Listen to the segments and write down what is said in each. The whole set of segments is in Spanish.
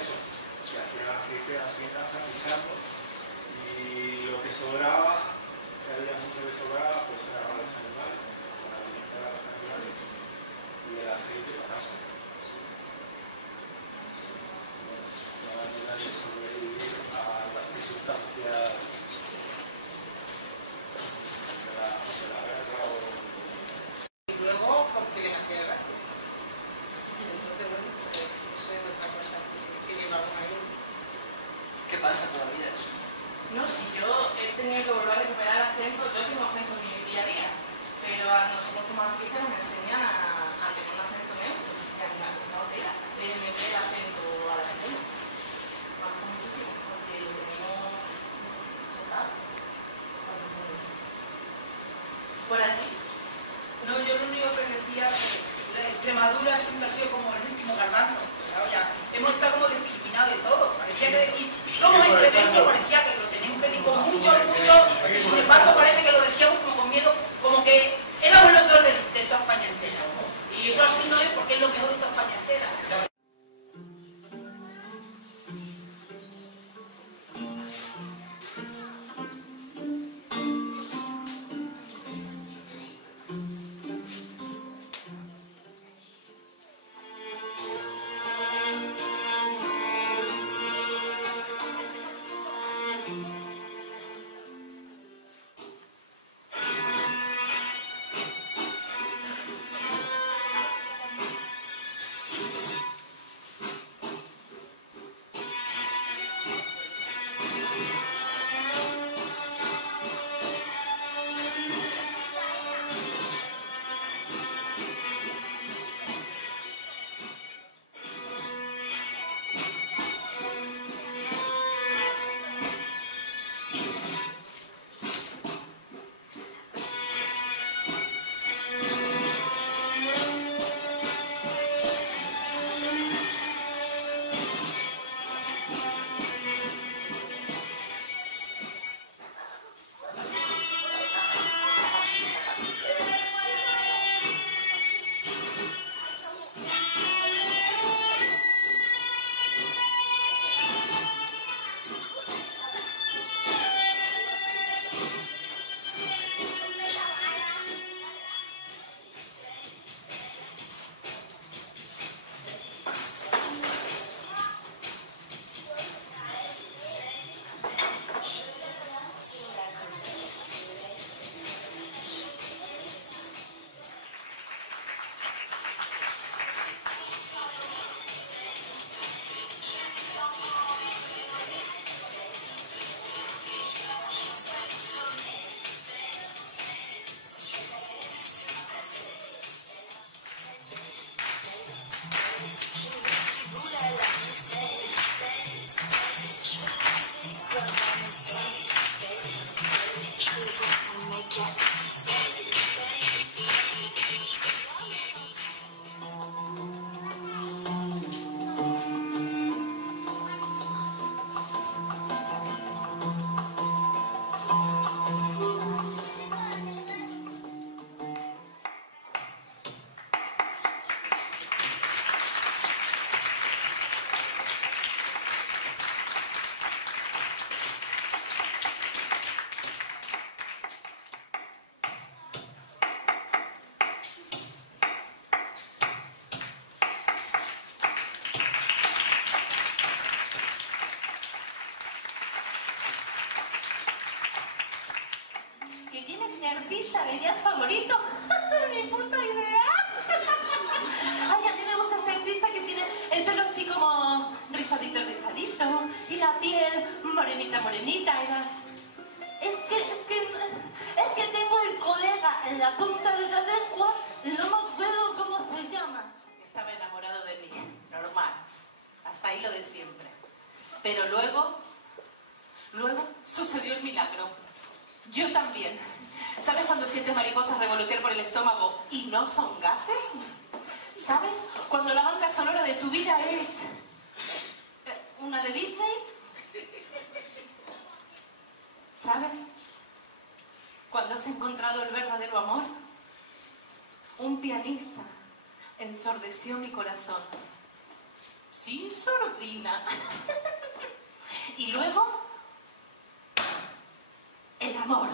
eso, se hacía aceite así en casa, pisando, y lo que sobraba, que había mucho que sobraba, pues era para los animales, para alimentar a los animales, y el aceite para casa. La manera de sobrevivir a las circunstancias de la guerra o... Y luego, porque le hacía gracia. Y entonces, bueno, pues eso es otra cosa que llevamos ahí. ¿Qué pasa todavía eso? No, si yo he tenido que volver a recuperar el acento, yo tengo acento en mi día a día, pero a nosotros como artistas nos enseñan a tener un acento neutro, que a mí no tela, me queda el acento a la segunda. Me gusta muchísimo, porque lo tenemos chocado. Por allí. No, yo lo único que decía es que Extremadura siempre ha sido como el último garbanzo. Claro, ya hemos estado como discriminados de todo. Parecía que decir, somos extremeños, parecía que lo teníamos que decir con mucho orgullo, y sin embargo parece que lo decíamos como con miedo, como que éramos lo peor de toda España entera. Y eso así no es, porque es lo mejor de toda España entera. artista de jazz favorito. Mi puta idea. Ay, a mí me gusta ese artista que tiene el pelo así como rizadito, rizadito, y la piel morenita, morenita, y la... Es que tengo el colega en la punta de la lengua y no me acuerdo cómo se llama. Estaba enamorado de mí, normal. Hasta ahí lo de siempre. Pero luego sucedió el milagro. Yo también. ¿Sabes cuando sientes mariposas revolotear por el estómago y no son gases? ¿Sabes? Cuando la banda sonora de tu vida es... ¿una de Disney? ¿Sabes? Cuando has encontrado el verdadero amor, un pianista ensordeció mi corazón. sin sordina. Y luego, el amor.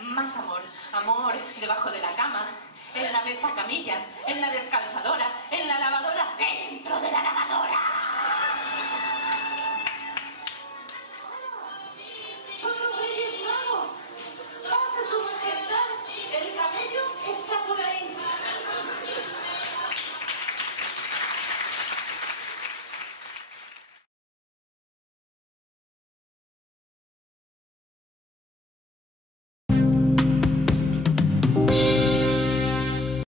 Más amor. Amor debajo de la cama, en la mesa camilla, en la descalzadora.